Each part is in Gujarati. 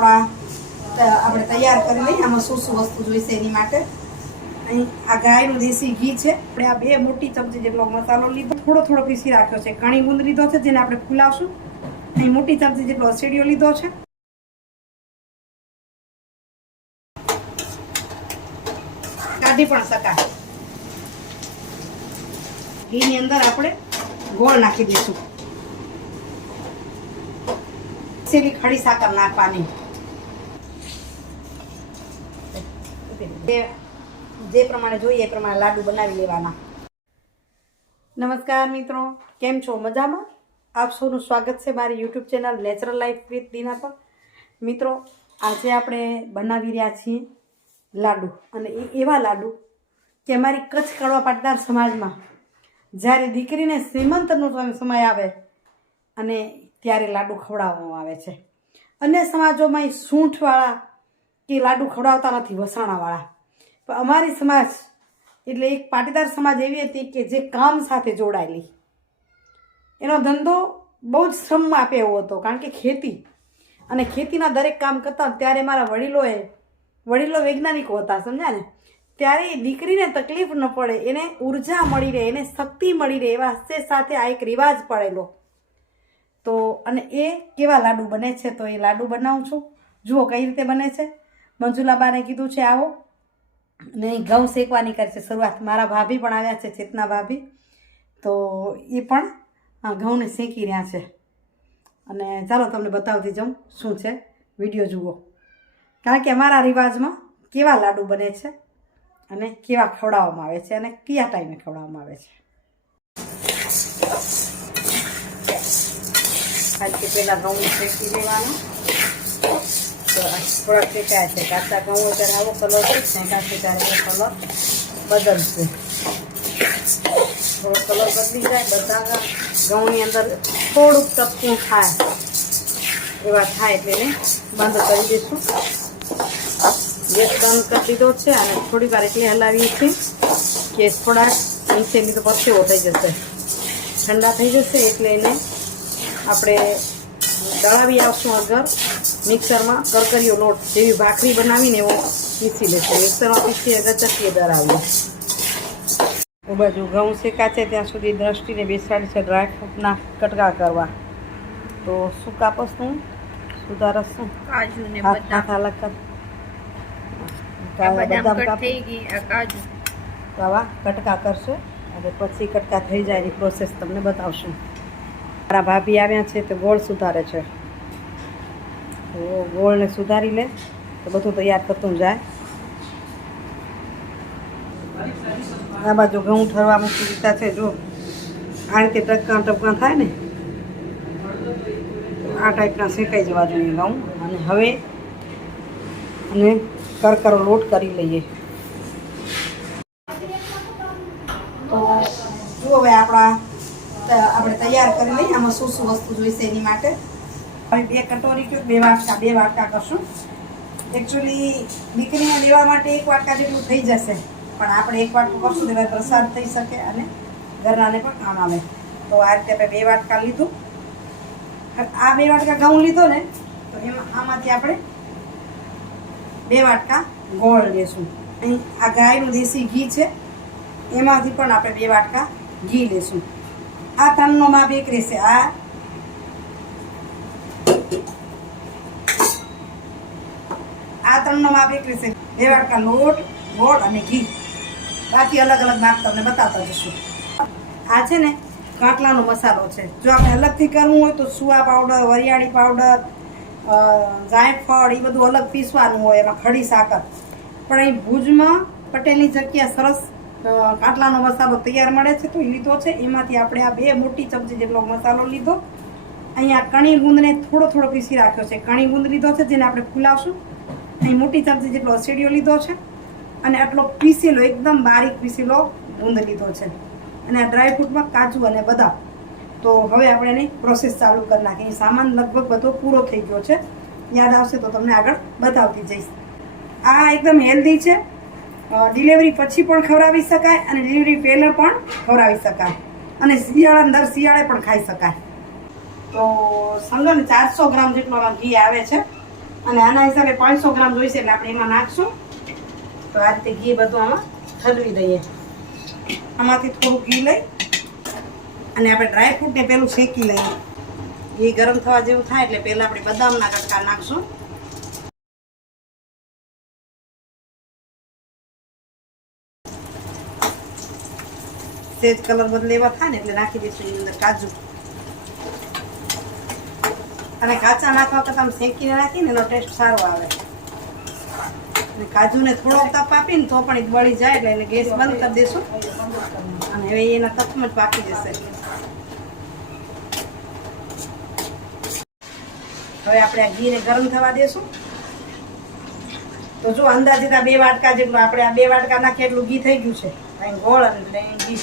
આપણા આપણે તૈયાર કરી લઈએ. આમાં શું શું વસ્તુ જોઈશે એની માટે. અહીં આ ગાયનું દેશી ઘી છે. આપણે આ બે મોટી ચમચી જેટલો મસાલો લીધો. થોડો થોડો પીસી રાખ્યો છે. કણી ગુંદ લીધો છે, જેને આપણે ફૂલાવશું. અહીં મોટી ચમચી જેટલો અસેડિયો લીધો છે. કાઢી પણ શકાય. ઘીની અંદર આપણે ગોળ નાખી દઈશું. સેલી ખડી સાકર નાખવાની. જે જે પ્રમાણે જોઈએ એ પ્રમાણે લાડુ બનાવી લેવાના. નમસ્કાર મિત્રો, કેમ છો? મજામાં? આપ સૌનું સ્વાગત છે મારી YouTube channel Natural Life with Dina પર. મિત્રો, આજે આપણે બનાવી રહ્યા છીએ લાડુ. અને એ એવા લાડુ કે અમારી કચ્છ કડવા પાટદાર સમાજમાં જ્યારે દીકરીને શ્રીમંતનો સમય આવે અને ત્યારે લાડુ ખવડાવવામાં આવે છે. અન્ય સમાજોમાં સૂંઠવાળા કે લાડુ ખવડાવતા નથી વસાણાવાળા. પણ અમારી સમાજ, એટલે એક પાટીદાર સમાજ એવી હતી કે જે કામ સાથે જોડાયેલી. એનો ધંધો બહુ જ શ્રમ આપે એવો હતો, કારણ કે ખેતી. અને ખેતીના દરેક કામ કરતા ત્યારે મારા વડીલોએ, વડીલો વૈજ્ઞાનિકો હતા, સમજ્યા ને? ત્યારે દીકરીને તકલીફ ન પડે, એને ઊર્જા મળી રહે, એને શક્તિ મળી રહે, એવા હાસ્ય સાથે આ એક રિવાજ પડેલો. તો, અને એ કેવા લાડુ બને છે? તો એ લાડુ બનાવું છું. જુઓ કઈ રીતે બને છે. મંજુલાબાને કીધું છે, આવો. ને અહીં ઘઉં શેકવાની કરી છે, શરૂઆત મારા ભાભી પણ આવ્યા છે, ચેતના ભાભી. તો એ પણ ઘઉંને શેકી રહ્યા છે. અને ચાલો તમને બતાવતી જાઉં શું છે, વીડિયો જુઓ. કારણ કે અમારા રિવાજમાં કેવા લાડુ બને છે અને કેવા ખવડાવવામાં આવે છે અને કયા ટાઈમે ખવડાવવામાં આવે છે. આજથી પહેલાં ઘઉં શેકી લેવાનું. તો થોડાક શેકાય છે? કાચા ઘઉં હોય ત્યારે આવો કલર છે ફેંકા એ કલર બદલશે. થોડો કલર બદલી જાય બધા ઘઉંની અંદર થોડુંક ટપકું થાય. એવા થાય એટલે એને બંધ કરી દઈશું ગેસ બંધ કરી દીધો છે અને થોડી વાર એટલે હલાવીએ છીએ. કે થોડાક નીચેની તો પરસેવો થઈ જશે. ઠંડા થઈ જશે એટલે એને આપણે દળાવી આવશું અગર. મિક્સરમાં કરકરીઓ લોટ જેવી ભાખરી બનાવીને એવો પીસી લેશું. મિક્સરમાં પીસી અગર ચકીએ દળાવીએ એ બાજુ ઘઉં શેકાશે ત્યાં સુધી દ્રષ્ટિને બેસાડી છે ડ્રાયફ્રૂટના કટકા કરવા. તો શું કાપસ તું સુધારસ શું કાજુ ને બદામ થઈ ગઈ આ કાજુ. કટકા કરશે. અને પછી કટકા થઈ જાય એની પ્રોસેસ તમને બતાવશું. મારા ભાભી આવ્યા છે તો ગોળ સુધારે છે. તો ગોળને સુધારી લે, તો બધું તૈયાર થતું જાય. આ બાજુ ઘઉં ઠરવા મૂકી દીધા છે, જો. આ રીતે ટપકાં ટપકાં થાય ને આ ટાઈપના શેકાઈ જવા જોઈએ ઘઉં. અને હવે અને કરકરો લોટ કરી લઈએ. તો જો હવે આપણા, આપણે તૈયાર કરી લઈએ, આમાં શું શું વસ્તુ જોઈશે એની માટે. હવે બે કટોરી કયો, બે વાટકા બે વાટકા કરશું. એકચ્યુઅલી દીકરીને દેવા માટે એક વાટકા જેટલું થઈ જશે. પણ આપણે એક વાટકું કરશું તો પ્રસાદ થઈ શકે અને ઘરનાને પણ કામ આવે. તો આ રીતે આપણે બે વાટકા લીધું. આ બે વાટકા ઘઉં લીધો ને, તો એમાં આમાંથી આપણે બે વાટકા ગોળ લેશું. અહીં આ ગાયનું દેશી ઘી છે. એમાંથી પણ આપણે બે વાટકા ઘી લેશું. આ ત્રણનો માપ એક રહેશે. આ આ ત્રણનો માપ એક બે વાટકા લોટ, ગોળ અને ઘી. બાકી અલગ અલગ માપ તમને બતાવતા જશું. આ છે ને કાટલાનો મસાલો છે. જો આપણે અલગથી કરવું હોય તો સુવા પાવડર, વરિયાળી પાવડર જાયફળ એ બધું અલગ પીસવાનું હોય, એમાં ખડી, સાકર. પણ અહીં ભુજમાં પટેલની જગ્યા સરસ કાટલાનો મસાલો તૈયાર મળે છે તો એ લીધો છે. એમાંથી આપણે આ બે મોટી ચમચી જેટલો મસાલો લીધો. અહીંયા કણી ગુંદને થોડો થોડો પીસી રાખ્યો છે. કણી ગુંદ લીધો છે જેને આપણે ફૂલાવશું. અહીં મોટી ચમચી જેટલો અસેડિયો લીધો છે અને આટલો પીસેલો, એકદમ બારીક પીસેલો ગુંદ લીધો છે. અને આ ડ્રાયફ્રૂટમાં કાજુ અને બદામ. તો હવે આપણે એની પ્રોસેસ ચાલુ કરી નાખીએ. સામાન લગભગ બધો પૂરો થઈ ગયો છે. યાદ આવશે તો તમને આગળ બતાવતી જઈશ. આ એકદમ હેલ્ધી છે. ડિલિવરી પછી પણ ખવડાવી શકાય અને ડિલિવરી પહેલાં પણ ખવડાવી શકાય. અને શિયાળા દર શિયાળે પણ ખાઈ શકાય. તો સમજો ને ચારસો ગ્રામ જેટલો ઘી આવે છે. અને આના હિસાબે પાંચસો ગ્રામ જોઈશે એટલે આપણે એમાં નાખશું. તો આ રીતે ઘી બધું આમાં ઠલવી દઈએ. આમાંથી થોડું ઘી લઈ અને આપણે ડ્રાયફ્રૂટને પેલું શેકી લઈએ. ઘી ગરમ થવા જેવું થાય એટલે પહેલાં આપણે બદામના કટકા નાખશું. સેજ કલર બદલે એવા થાય ને એટલે નાખી દઈશું એની અંદર કાજુ. અને કાચા નાખવા કરતાં શેકીને નાખીને એનો ટેસ્ટ સારો આવે. અને કાજુને થોડોક તપ આપીને તો પણ એ બળી જાય એટલે એને ગેસ બંધ કરી દઈશું અને હવે એના તપમાં જ પાકી જશે. હવે આપણે આ ઘીને ગરમ થવા દેશું. તો જો અંદાજિત આ બે વાટકા જેટલું, આપણે આ બે વાટકા નાખીએ એટલું ઘી થઈ ગયું છે. અહીં ગોળ એટલે ઘી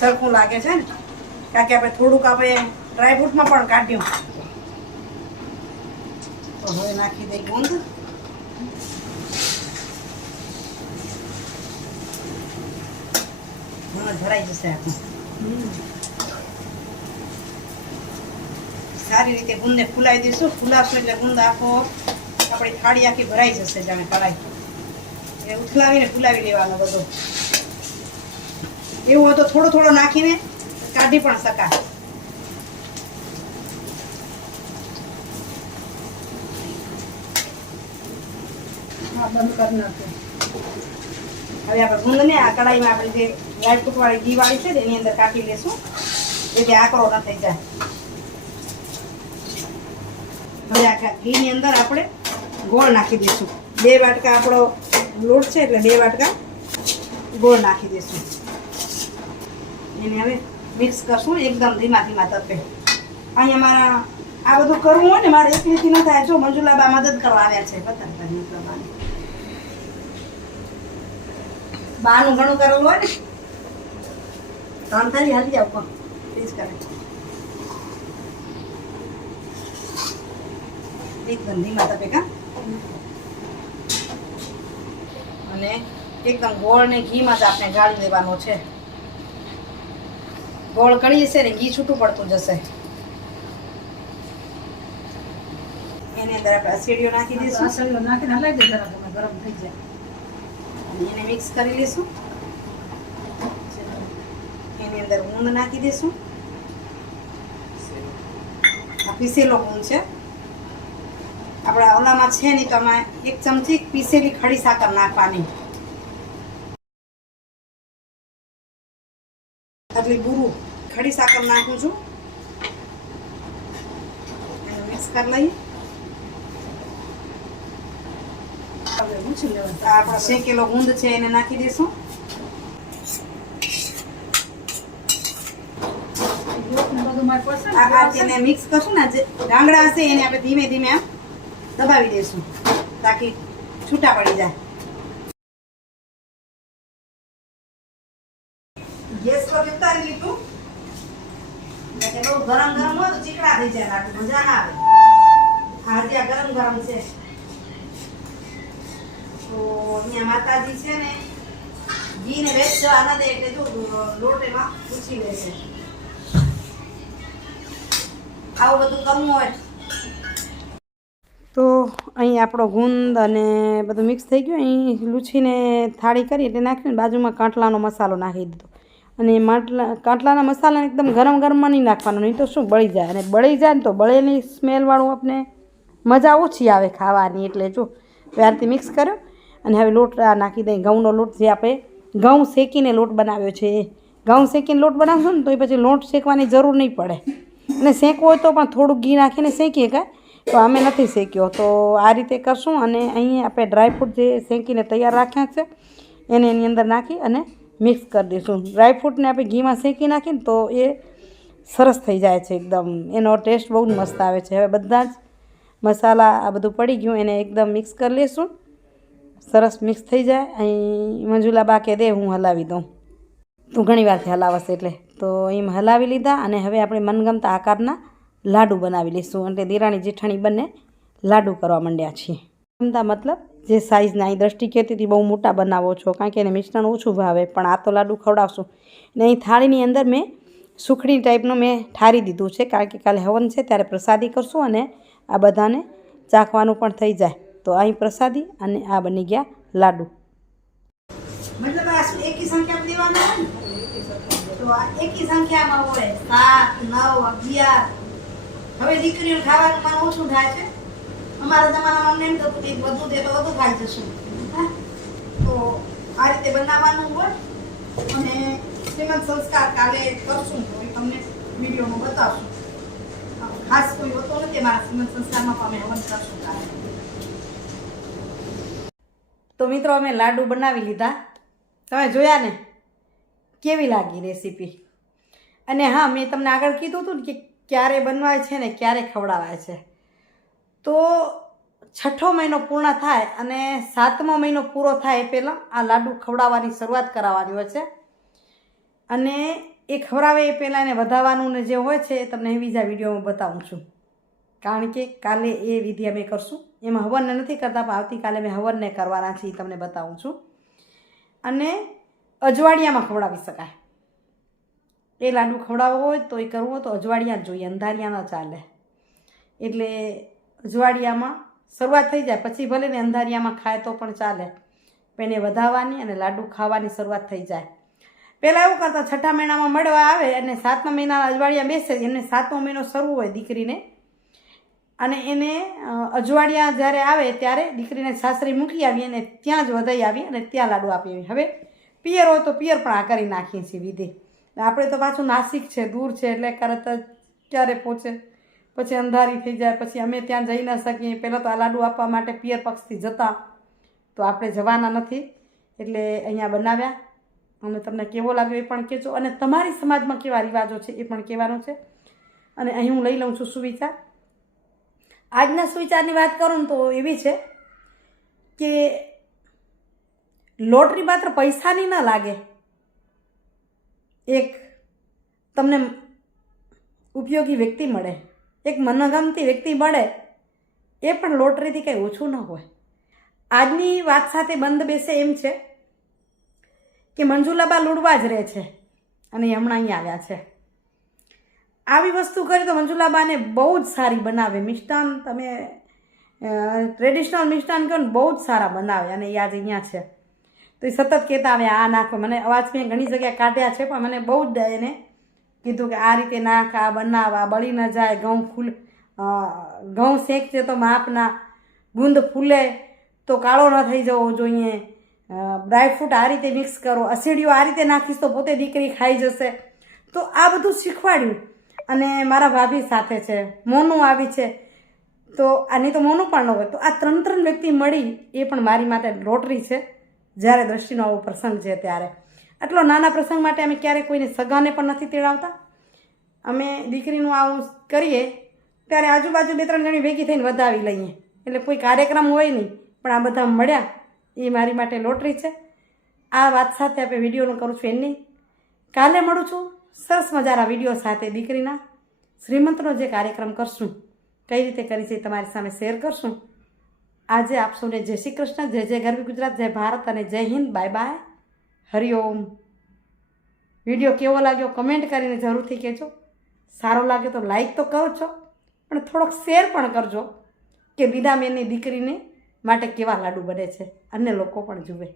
સરખું લાગે છે ને. કારણ કે આપણે થોડુંક આપણે ડ્રાયફ્રૂટમાં પણ કાઢ્યું. તો હવે નાખી દઈ ગુંદ હમણાં ભરાઈ જશે આપણું સારી રીતે ગુંદને ફૂલાવી દઈશું. ફૂલાવશું એટલે ગુંદ આખો આપણી થાળી આખી ભરાઈ જશે જાણે કરાઈ એ ઉથલાવીને ફૂલાવી લેવાનો બધો. એવું હોય તો થોડો થોડો નાખીને કાઢી પણ શકાય. બંધ હવે આપણે ગુંદને આ કડાઈમાં આપણે જે લાઈટ કૂટવાળી ઘી વાળી છે એની અંદર કાપી લેશું. જેથી આકરો ન થઈ જાય. હવે આ ઘીની અંદર આપણે ગોળ નાખી દઈશું. બે વાટકા આપણો લોટ છે એટલે બે વાટકા ગોળ નાખી દઈશું. એને હવે મિક્સ કરશું, એકદમ ધીમા ધીમા તપે. અહીંયા મારા આ બધું કરવું હોય ને, મારે એકલીથી ન થાય. જો મંજુલાબા મદદ કરવા આવ્યા છે બતાવતા મંજુલાબાને બહારનું ઘણું કરેલું હોય ને ત્રણ હાલી જાવ પણ પ્લીઝ કરે. એક ગંધી માતા પેકા અને એકદમ ગોળ ને ઘીમાં જ આપણે ગાળી દેવાનો છે. ગોળ કરી જશે ને ઘી છૂટું પડતું જશે. એની અંદર આપણે અસીડીઓ નાખી દઈશું. અસીડીઓ નાખીને હલાવી દે ગરમ થઈ જાય. એને મિક્સ કરી લઈશું એની અંદર ઊંધ નાખી દઈશું આ પીસેલો ઊંધ છે. આપણા ઓલામાં છે નહીં તો અમે એક ચમચી પીસેલી ખડી સાકર નાખવાની. આટલી બુરુ ખડી સાકર નાખું છું. મિક્સ કરી લઈએ હવે ઊંચી લેવાનું તો આપણો શેકેલો ગુંદ છે, એને નાખી દઈશું આ પડી જાય. ગેસ પર ઉતારી ગરમ ગરમ હોય તો ચીકણા થઈ જાય મજા ના આવે. આ ત્યાં ગરમ ગરમ છે. તો અહીંયા માતાજી છે ને ઘી ને વેચ જવા ન દે એટલે જો લોટ એમાં પૂછી લેશે આવું બધું તો અહીં આપણો ગુંદ અને બધું મિક્સ થઈ ગયું. અહીં લૂછીને થાળી કરી એટલે નાખ્યું બાજુમાં કાંટલાનો મસાલો નાખી દીધો. અને માટલા, કાંટલાના મસાલાને એકદમ ગરમ ગરમમાં નહીં નાખવાનો, નહીં તો શું બળી જાય. અને બળી જાય ને તો બળેલી સ્મેલવાળું આપણે મજા ઓછી આવે ખાવાની. એટલે જો ત્યારથી મિક્સ કર્યો. અને હવે લોટ નાખી દઈએ. ઘઉંનો લોટ જે આપણે ઘઉં શેકીને લોટ બનાવ્યો છે એ. ઘઉં શેકીને લોટ બનાવશો ને તો એ પછી લોટ શેકવાની જરૂર નહીં પડે. અને શેકવો હોય તો પણ થોડુંક ઘી નાખીને શેકીએ કાંઈ તો અમે નથી શેક્યો. તો આ રીતે કરશું અને અહીં આપણે ડ્રાયફ્રૂટ જે શેકીને તૈયાર રાખ્યા છે, એને એની અંદર નાખી અને મિક્સ કરી દઈશું. ડ્રાયફ્રૂટને આપણે ઘીમાં શેકી નાખીને તો એ સરસ થઈ જાય છે એકદમ. એનો ટેસ્ટ બહુ જ મસ્ત આવે છે. હવે બધા જ મસાલા આ બધું પડી ગયું, એને એકદમ મિક્સ કરી લઈશું. સરસ મિક્સ થઈ જાય. અહીં મંજુલા બા કે દે, હું હલાવી દઉં. તું ઘણી વારથી હલાવશે એટલે. તો એમ હલાવી લીધા અને હવે આપણે મનગમતા આકારના લાડુ બનાવી લઈશું. એટલે દિરાણી જેઠાણી બંને લાડુ કરવા માંડ્યા છીએ. ગમતા મતલબ જે સાઇઝના અહીં દ્રષ્ટિ કહેતી હતી, બહુ મોટા બનાવો છો. કારણ કે એને મિશ્રણ ઓછું ભાવે, પણ આ તો લાડુ ખવડાવશું. ને અહીં થાળીની અંદર મેં સુખડી ટાઈપનું મેં ઠારી દીધું છે. કારણ કે કાલે હવન છે ત્યારે પ્રસાદી કરશું અને આ બધાને ચાખવાનું પણ થઈ જાય. તો અહીં પ્રસાદી અને આ બની ગયા લાડુ. મતલબ આ એકી સંખ્યા દેવાના તો આ એકી સંખ્યામાં હોય સાત નવ અગિયાર હવે દીકરીઓ ખાવાનું માન ઓછું થાય છે. અમારા અમને એમ કે બધું તે તો બધું ખાઈ જશે. તો આ રીતે બનાવવાનું હોય અને શ્રીમંત સંસ્કાર કાલે કરશું તો એ તમને વિડીયોમાં બતાવશું. ખાસ કોઈ હોતો નથી મારા શ્રીમંત સંસ્કારમાં અમે હવન કરશું કાલે. તો મિત્રો અમે લાડુ બનાવી લીધા. તમે જોયા ને? કેવી લાગી રેસીપી અને હા, મેં તમને આગળ કીધું હતું ને કે ક્યારે બનવાય છે ને ક્યારે ખવડાવાય છે. તો છઠ્ઠો મહિનો પૂર્ણ થાય અને સાતમો મહિનો પૂરો થાય એ પહેલાં આ લાડુ ખવડાવવાની શરૂઆત કરાવવાની હોય છે. અને એ ખવડાવે એ પહેલાં એને વધાવવાનું ને જે હોય છે એ તમને બીજા વિડીયોમાં બતાવું છું. કારણ કે કાલે એ વિધિ અમે કરશું. એમાં હવનને નથી કરતા, પણ આવતીકાલે મેં હવનને કરવાના છે એ તમને બતાવું છું. અને અજવાળિયામાં ખવડાવી શકાય. એ લાડુ ખવડાવવો હોય તો એ કરવું તો અજવાળિયા જ જોઈએ, અંધારિયા ન ચાલે. એટલે અજવાળિયામાં શરૂઆત થઈ જાય, પછી ભલે ને અંધારિયામાં ખાય તો પણ ચાલે એને વધાવવાની અને લાડુ ખાવાની શરૂઆત થઈ જાય. પહેલાં એવું કરતા, છઠ્ઠા મહિનામાં મળવા આવે અને સાતમા મહિનાના અજવાળિયા બેસે, એમને સાતમો મહિનો શરૂ હોય દીકરીને અને એને અજવાળિયા જ્યારે આવે ત્યારે દીકરીને સાસરી મૂકી આવી અને ત્યાં જ વધાઈ આવી અને ત્યાં લાડુ આપી આવી. હવે પિયર હોય તો પિયર પણ આ કરી નાખીએ છીએ વિધે. આપણે તો પાછું નાસિક છે, દૂર છે, એટલે તરત જ ક્યારે પહોંચે પછી અંધારી થઈ જાય, પછી અમે ત્યાં જઈ ન શકીએ. પહેલાં તો આ લાડુ આપવા માટે પિયર પક્ષથી જતા. તો આપણે જવાના નથી. એટલે અહીંયા બનાવ્યા. અને તમને કેવો લાગ્યો એ પણ કહેજો. અને તમારી સમાજમાં કેવા રિવાજો છે એ પણ કહેવાનું છે. અને અહીં હું લઈ લઉં છું સુવિચાર. આજના સુવિચારની વાત કરું તો એવી છે કે લોટરી માત્ર પૈસાની ન લાગે. એક તમને ઉપયોગી વ્યક્તિ મળે, એક મનગમતી વ્યક્તિ મળે, એ પણ લોટરીથી કંઈ ઓછું ન હોય. આજની વાત સાથે બંધ બેસે એમ છે કે મંજુલાબા લુડવા જ રહે છે અને હમણાં અહીં આવ્યા છે. આવી વસ્તુ કરી તો મંજુલાબાને બહુ જ સારી બનાવે. મિષ્ટાન તમે ટ્રેડિશનલ મિષ્ટાન કહો ને બહુ જ સારા બનાવે અને આજે અહીંયા છે. તો એ સતત કહેતા આવે, આ નાખો. મને અવાજ મેં ઘણી જગ્યાએ કાઢ્યા છે, પણ મને બહુ જ એને કીધું કે આ રીતે નાખ, આ બનાવ, આ બળી ન જાય, ઘઉં ફૂલ ઘઉં શેકજે તો માપના ગુંદ ફૂલે તો કાળો ન થઈ જવો જોઈએ. ડ્રાયફ્રૂટ આ રીતે મિક્સ કરો અસીડીઓ આ રીતે નાખીશ તો પોતે દીકરી ખાઈ જશે. તો આ બધું શીખવાડ્યું. અને મારા ભાભી સાથે છે, મોનું આવી છે. તો આની તો મોનું પણ ન હોય. તો આ ત્રણ ત્રણ વ્યક્તિ મળી, એ પણ મારી માટે લોટરી છે, જ્યારે દ્રષ્ટિનો આવો પ્રસંગ છે ત્યારે. આટલો નાના પ્રસંગ માટે અમે ક્યારેય કોઈને સગાને પણ નથી તેડાવતા. અમે દીકરીનું આવું કરીએ, ત્યારે આજુબાજુ બે ત્રણ જણી ભેગી થઈને વધાવી લઈએ. એટલે કોઈ કાર્યક્રમ હોય નહીં, પણ આ બધા મળ્યા, એ મારી માટે લોટરી છે. આ વાત સાથે આપણે વિડીયોનું કરું છું એની. કાલે મળું છું. સરસ મજાના વીડિયો સાથે દીકરીના શ્રીમંતનો જે કાર્યક્રમ કરશું, કઈ રીતે કરી છે તમારી સામે શેર કરશું. આજે આપ સૌને જય શ્રી કૃષ્ણ, જય જય ગરવી ગુજરાત, જય ભારત અને જય હિન્દ, બાય બાય. હરિઓમ વીડિયો કેવો લાગ્યો કમેન્ટ કરીને જરૂરથી કહેજો. સારો લાગે તો લાઈક તો કરો છો, પણ થોડોક શેર પણ કરજો કે બીના દીકરીને માટે કેવા લાડુ બને છે, અન્ય લોકો પણ જુએ.